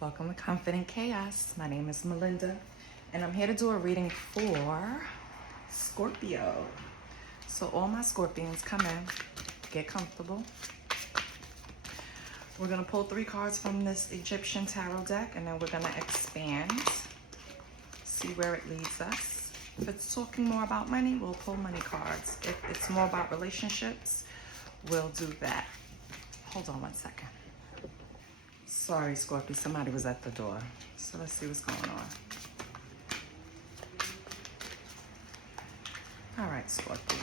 Welcome to Confident Chaos. My name is Melinda, and I'm here to do a reading for Scorpio. So all my Scorpions, come in, get comfortable. We're going to pull 3 cards from this Egyptian tarot deck, and then we're going to expand, see where it leads us. If it's talking more about money, we'll pull money cards. If it's more about relationships, we'll do that. Hold on one second. Sorry, Scorpio, somebody was at the door. So let's see what's going on. All right, Scorpio.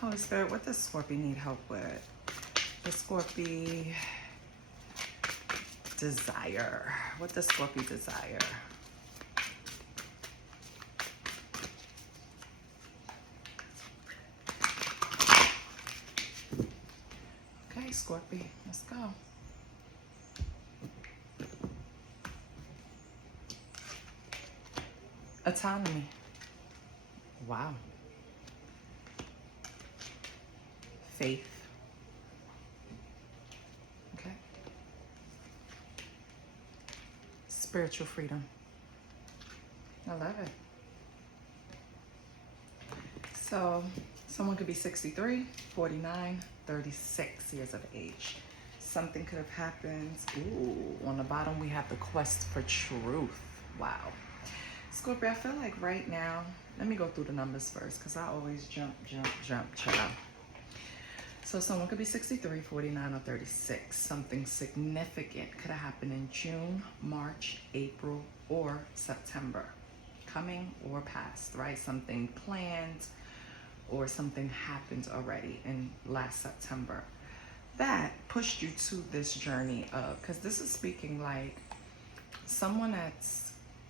Holy Spirit, what does Scorpio need help with? The Scorpio desire. What does Scorpio desire? Okay, Scorpio, let's go. Autonomy. Wow. Faith. Okay. Spiritual freedom. I love it. So, someone could be 63, 49, 36 years of age. Something could have happened. Ooh, on the bottom we have the quest for truth. Wow. Scorpio, I feel like right now, let me go through the numbers first because I always jump, child. So someone could be 63, 49, or 36. Something significant could have happened in June, March, April, or September. Coming or past, right? Something planned or something happened already in last September. That pushed you to this journey of, because this is speaking like someone that's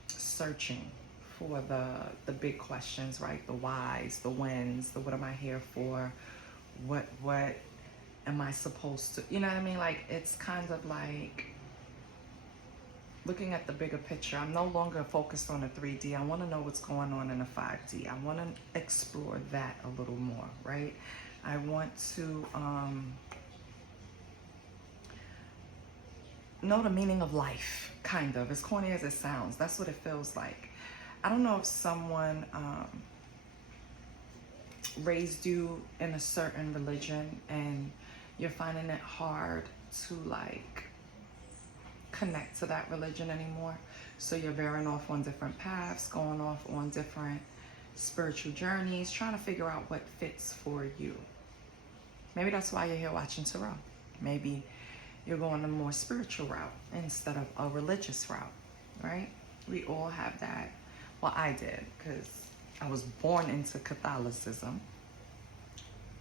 searching for the big questions, right? The whys, the whens, the what am I here for? What am I supposed to, you know what I mean? Like, it's kind of like looking at the bigger picture. I'm no longer focused on the 3D. I want to know what's going on in the 5D. I want to explore that a little more, right? I want to know the meaning of life, kind of. As corny as it sounds, that's what it feels like. I don't know if someone raised you in a certain religion and you're finding it hard to like connect to that religion anymore. So you're veering off on different paths, going off on different spiritual journeys, trying to figure out what fits for you. Maybe that's why you're here watching tarot. Maybe you're going a more spiritual route instead of a religious route, right? We all have that. Well, I did, because I was born into Catholicism.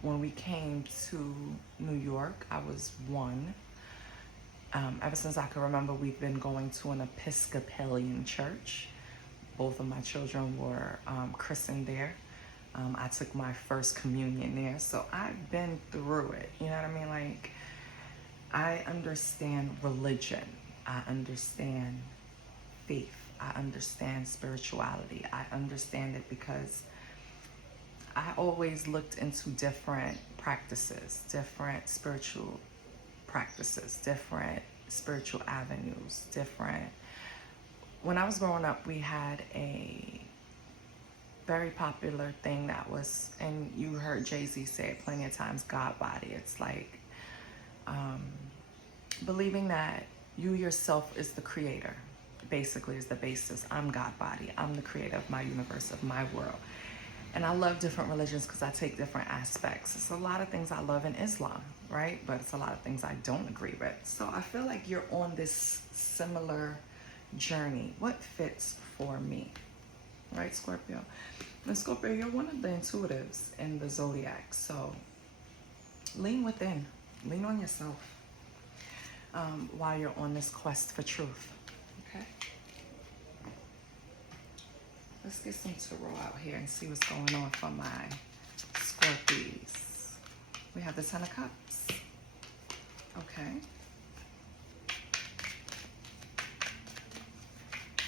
When we came to New York, I was 1. Ever since I can remember, we've been going to an Episcopalian church. Both of my children were christened there. I took my first communion there. So I've been through it. You know what I mean? Like, I understand religion. I understand faith. I understand spirituality. I understand it because I always looked into different practices, different spiritual practices, different spiritual avenues, different. When I was growing up, we had a very popular thing that was, and you heard Jay-Z say it plenty of times, God body. It's like believing that you yourself is the creator, basically, is the basis. I'm God body. I'm the creator of my universe, of my world. And I love different religions because I take different aspects. It's a lot of things I love in Islam, right? But it's a lot of things I don't agree with. So I feel like you're on this similar journey. What fits for me, right, Scorpio? And Scorpio, you're one of the intuitives in the zodiac. So lean within, lean on yourself while you're on this quest for truth, okay? Let's get some tarot out here and see what's going on for my Scorpies. We have the 10 of Cups. Okay.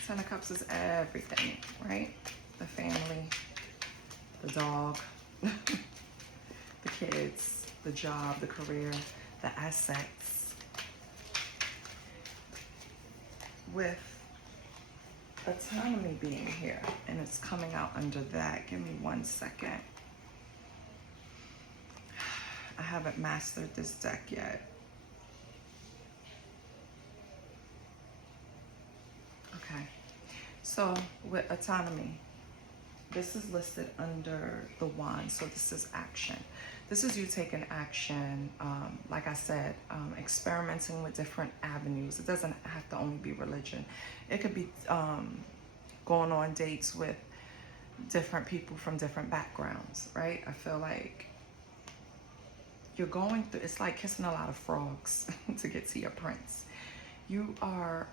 10 of Cups is everything, right? The family, the dog, the kids, the job, the career, the assets. with autonomy being here, and it's coming out under that. Give me 1 second. I haven't mastered this deck yet. Okay, so with autonomy, this is listed under the wand, so this is action. This is you taking action, like I said, experimenting with different avenues. It doesn't have to only be religion. It could be going on dates with different people from different backgrounds, right? I feel like you're going through, it's like kissing a lot of frogs to get to your prince. You are,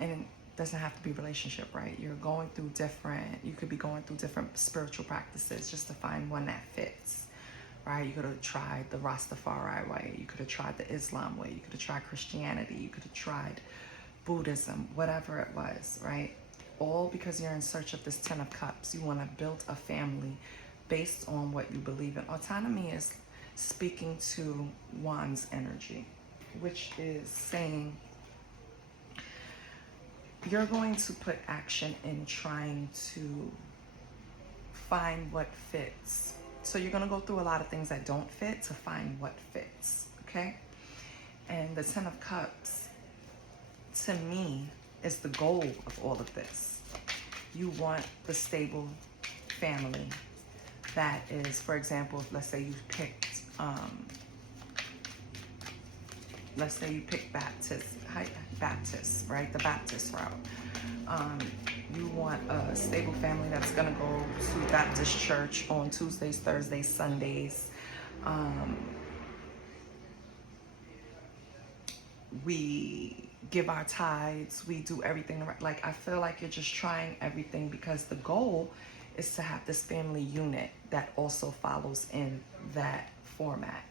and it doesn't have to be relationship, right? You're going through different, you could be going through different spiritual practices just to find one that fits, right? You could have tried the Rastafari way. You could have tried the Islam way. You could have tried Christianity. You could have tried Buddhism, whatever it was, right? All because you're in search of this 10 of Cups. You want to build a family based on what you believe in. Autonomy is speaking to Wands energy, which is saying you're going to put action in trying to find what fits. So you're going to go through a lot of things that don't fit to find what fits, okay? And the 10 of Cups, to me, is the goal of all of this. You want the stable family that is, for example, if let's say you picked, Baptist, right? The Baptist route. You want a stable family that's gonna go to Baptist church on Tuesdays, Thursdays, Sundays. We give our tithes, we do everything right. Like, I feel like you're just trying everything because the goal is to have this family unit that also follows in that format,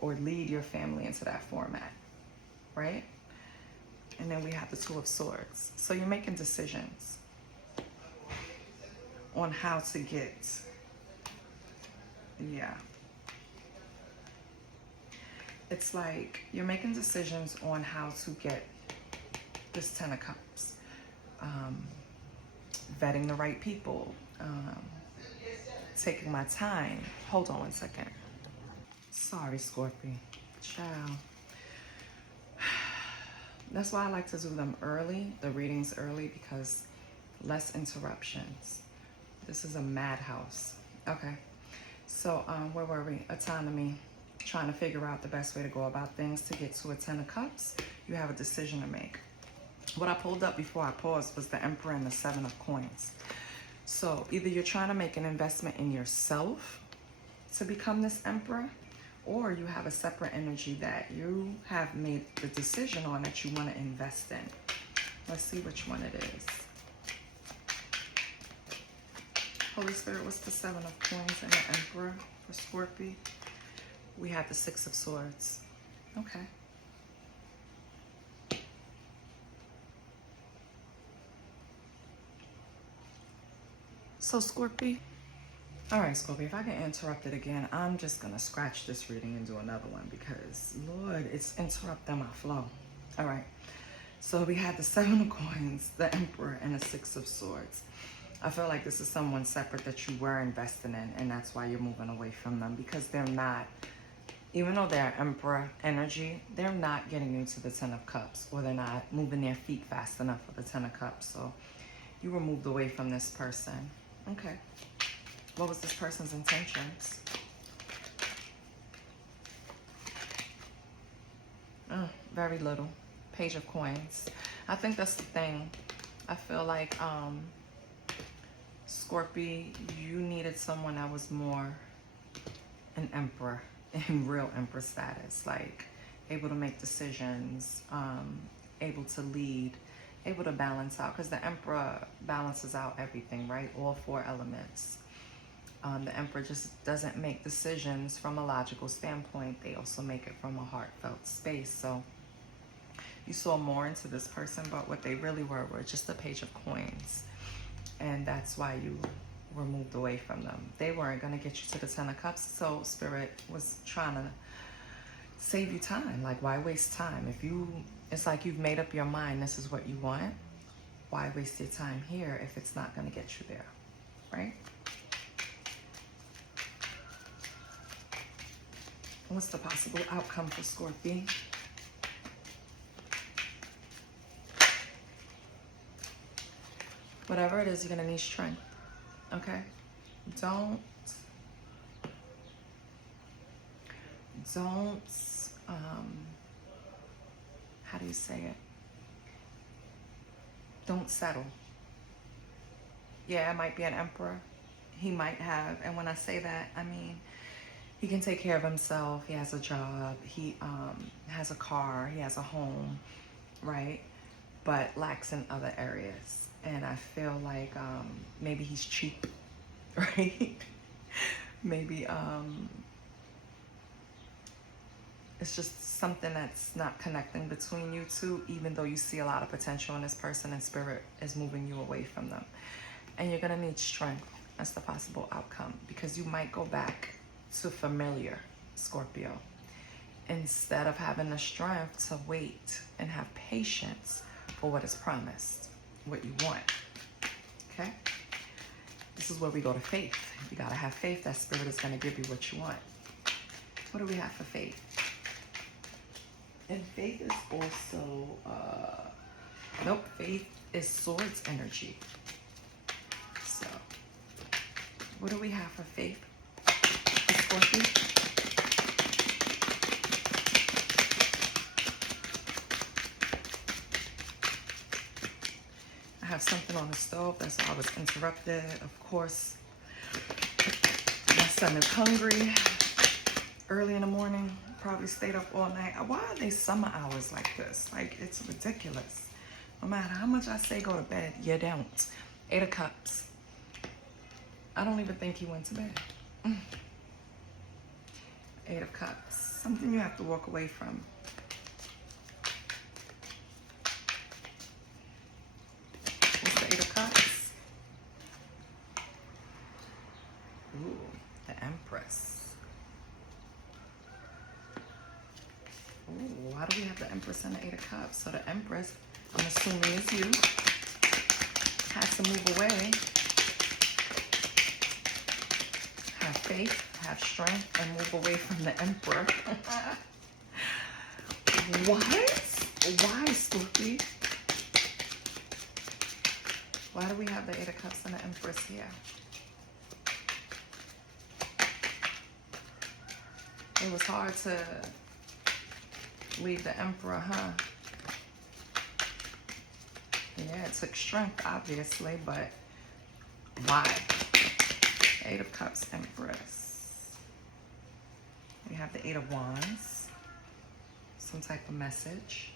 or lead your family into that format, right? And then we have the Two of Swords. So you're making decisions on how to get, yeah. It's like you're making decisions on how to get this 10 of Cups. Vetting the right people. Taking my time. Hold on 1 second. Sorry, Scorpio. Ciao. That's why I like to do them early, the readings early, because less interruptions. This is a madhouse. Okay. So where were we? Autonomy. Trying to figure out the best way to go about things to get to a 10 of Cups. You have a decision to make. What I pulled up before I paused was the Emperor and the 7 of Coins. So either you're trying to make an investment in yourself to become this Emperor, or you have a separate energy that you have made the decision on that you want to invest in. Let's see which one it is. Holy Spirit, what's the 7 of Coins and the Emperor for Scorpio? We have the 6 of Swords. Okay. So Scorpio, all right, Scorpio, if I get interrupted again, I'm just gonna scratch this reading and do another one because, Lord, it's interrupting my flow. All right, so we had the 7 of Coins, the Emperor, and the 6 of Swords. I feel like this is someone separate that you were investing in, and that's why you're moving away from them, because they're not, even though they're Emperor energy, they're not getting you to the 10 of Cups, or they're not moving their feet fast enough for the 10 of Cups. So you were moved away from this person. Okay. What was this person's intentions? Very little. Page of Coins. I think that's the thing. I feel like Scorpio, you needed someone that was more an Emperor, in real Emperor status, like able to make decisions, able to lead, able to balance out, because the Emperor balances out everything, right? All 4 elements. The Emperor just doesn't make decisions from a logical standpoint. They also make it from a heartfelt space. So you saw more into this person, but what they really were just a Page of Coins. And that's why you were moved away from them. They weren't going to get you to the 10 of Cups. So Spirit was trying to save you time. Like, why waste time? It's like you've made up your mind, this is what you want. Why waste your time here if it's not going to get you there, right? What's the possible outcome for Scorpio? Whatever it is, you're going to need strength, okay? Don't, how do you say it? Don't settle. Yeah, it might be an emperor. He might have, and when I say that, I mean, he can take care of himself. He has a job. He has a car. He has a home, right? But lacks in other areas. And I feel like maybe he's cheap, right? Maybe it's just something that's not connecting between you two, even though you see a lot of potential in this person and spirit is moving you away from them. And you're going to need strength. That's the possible outcome, because you might go back to familiar, Scorpio, instead of having the strength to wait and have patience for what is promised, what you want. Okay? This is where we go to faith. You got to have faith that spirit is going to give you what you want. What do we have for faith? And faith is also, nope, faith is swords energy. So, what do we have for faith? Scorpio? I have something on the stove, that's why I was interrupted. Of course, my son is hungry. Early in the morning, probably stayed up all night. Why are they summer hours like this? Like, it's ridiculous. No matter how much I say go to bed, you don't. 8 of Cups. I don't even think he went to bed. 8 of Cups. Something you have to walk away from. What's the 8 of Cups? Ooh, the Empress. Ooh, why do we have the Empress and the 8 of Cups? So the Empress, I'm assuming is you, has to move away. Have faith, have strength, and move away from the Emperor. What? Why, Scorpio? Why do we have the 8 of Cups and the Empress here? It was hard to leave the Emperor, huh? Yeah, it took strength, obviously, but why? 8 of Cups, Empress. We have the 8 of Wands. Some type of message.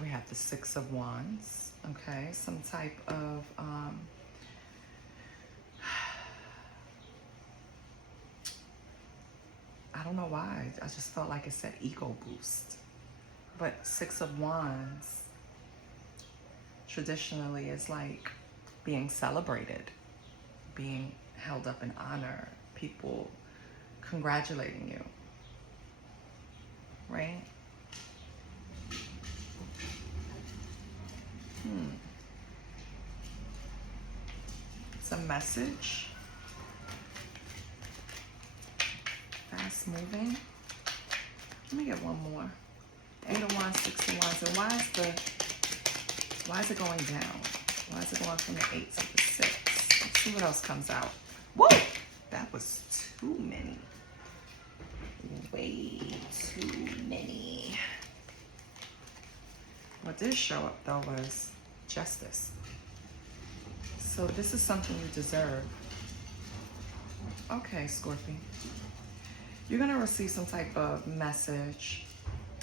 We have the 6 of Wands. Okay, some type of I don't know why. I just felt like it said ego boost. But 6 of Wands traditionally is like being celebrated, being held up in honor, people congratulating you, right? It's a message. Fast moving. Let me get one more. 8 of Wands, 6 of Wands. And why is it going down? Why is it going from the 8 to the 6? Let's see what else comes out. Whoa! That was too many. Way too many. What did show up though was justice. So this is something you deserve. Okay, Scorpio. You're going to receive some type of message,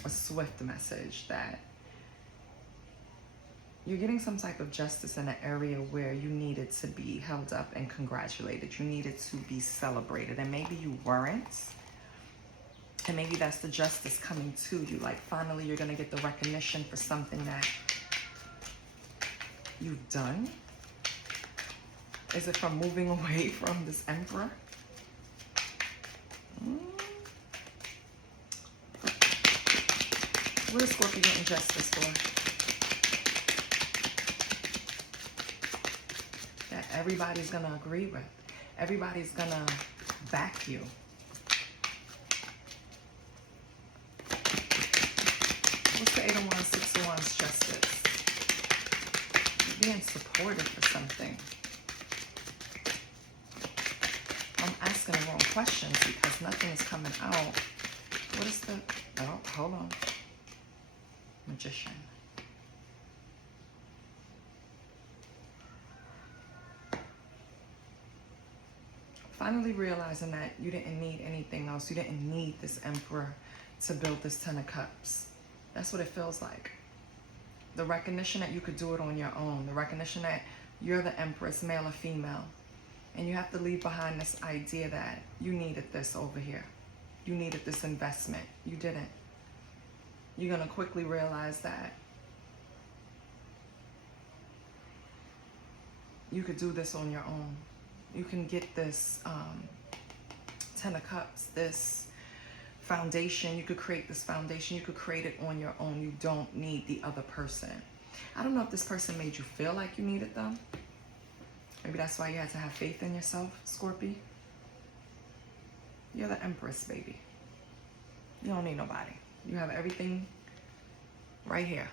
a swift message, that you're getting some type of justice in an area where you needed to be held up and congratulated. You needed to be celebrated, and maybe you weren't. And maybe that's the justice coming to you. Like, finally, you're going to get the recognition for something that you've done. Is it from moving away from this Emperor? What is Scorpio getting justice for? That everybody's going to agree with. Everybody's going to back you. What's the 8 of Wands, 6 of Wands, justice? You're being supported for something. I'm asking the wrong questions because nothing is coming out. What is the... Oh, hold on. Magician. Finally realizing that you didn't need anything else. You didn't need this Emperor to build this 10 of Cups. That's what it feels like. The recognition that you could do it on your own. The recognition that you're the Empress, male or female. And you have to leave behind this idea that you needed this over here. You needed this investment. You didn't. You're going to quickly realize that you could do this on your own. You can get this 10 of Cups, this foundation. You could create this foundation. You could create it on your own. You don't need the other person. I don't know if this person made you feel like you needed them. Maybe that's why you had to have faith in yourself, Scorpio. You're the Empress, baby. You don't need nobody. You have everything right here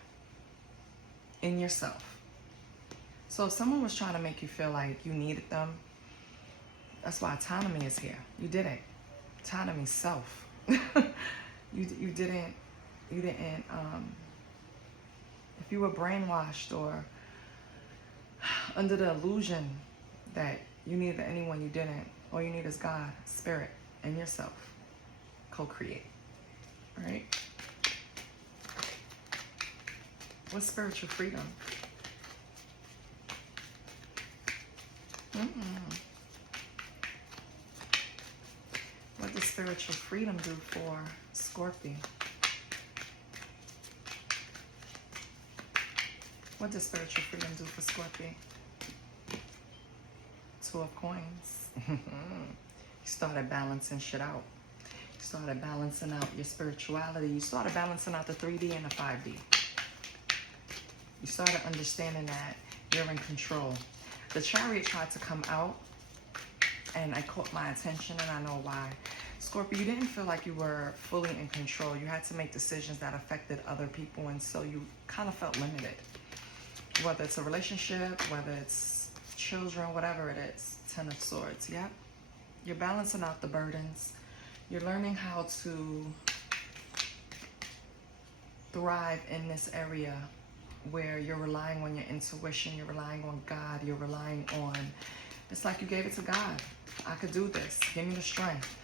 in yourself. So if someone was trying to make you feel like you needed them, that's why autonomy is here. You didn't. Autonomy, self. you didn't, if you were brainwashed or under the illusion that you needed anyone, you didn't. All you need is God, spirit, and yourself. Co-create. Right? What's spiritual freedom? What does spiritual freedom do for Scorpio? What does spiritual freedom do for Scorpio? 2 of Coins. You started balancing shit out. You started balancing out your spirituality. You started balancing out the 3D and the 5D. You started understanding that you're in control. The Chariot tried to come out, and I caught my attention, and I know why. Scorpio, you didn't feel like you were fully in control. You had to make decisions that affected other people, and so you kind of felt limited. Whether it's a relationship, whether it's children, whatever it is. 10 of Swords, yep. You're balancing out the burdens. You're learning how to thrive in this area where you're relying on your intuition, you're relying on God, you're relying on, it's like you gave it to God. I could do this. Give me the strength.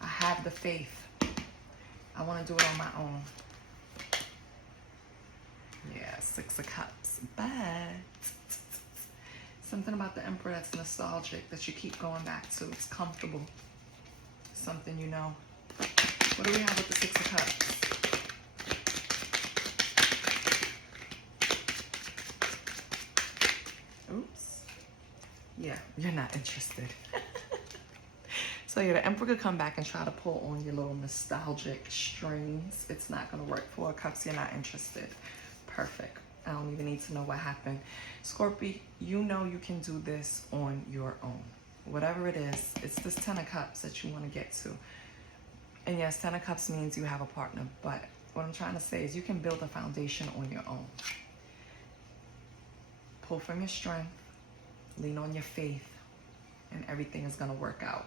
I have the faith. I want to do it on my own. Yeah, 6 of Cups. But something about the Emperor that's nostalgic, that you keep going back to. It's comfortable. Something you know. What do we have with the 6 of Cups? Oops. Yeah, you're not interested. So yeah, the Emperor could come back and try to pull on your little nostalgic strings. It's not going to work. 4 of Cups, you're not interested. Perfect. I don't even need to know what happened. Scorpio, you know you can do this on your own. Whatever it is, it's this 10 of Cups that you want to get to. And yes, 10 of Cups means you have a partner. But what I'm trying to say is you can build a foundation on your own. Pull from your strength. Lean on your faith. And everything is going to work out.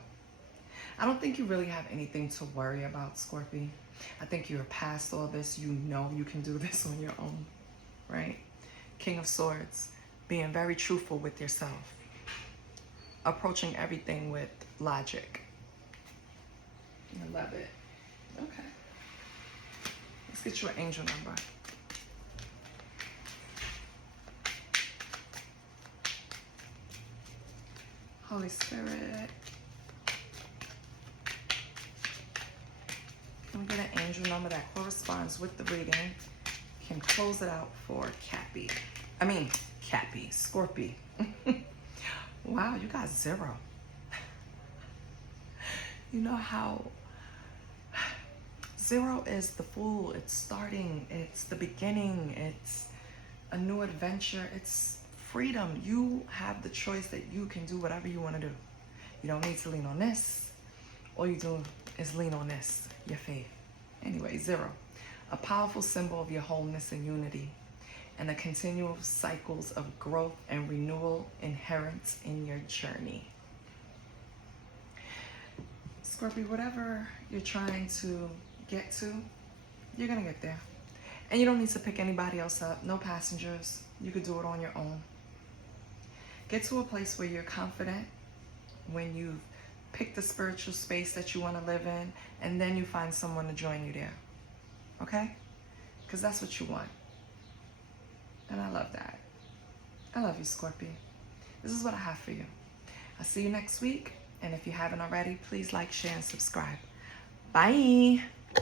I don't think you really have anything to worry about, Scorpio. I think you're past all this. You know you can do this on your own, right? King of Swords, being very truthful with yourself. Approaching everything with logic. I love it. Okay. Let's get you an angel number. Holy Spirit. Can we get an angel number that corresponds with the reading? Can close it out for Cappy. Scorpio. Wow, you got 0. 0 is the Fool. It's starting. It's the beginning. It's a new adventure. It's freedom. You have the choice that you can do whatever you want to do. You don't need to lean on this. All you do is lean on this, your faith. Anyway, 0. A powerful symbol of your wholeness and unity, and the continual cycles of growth and renewal inherent in your journey. Scorpio, whatever you're trying to get to, you're going to get there. And you don't need to pick anybody else up. No passengers. You could do it on your own. Get to a place where you're confident when you've picked the spiritual space that you want to live in, and then you find someone to join you there. Okay? Because that's what you want. And I love that. I love you, Scorpio. This is what I have for you. I'll see you next week. And if you haven't already, please like, share, and subscribe. Bye.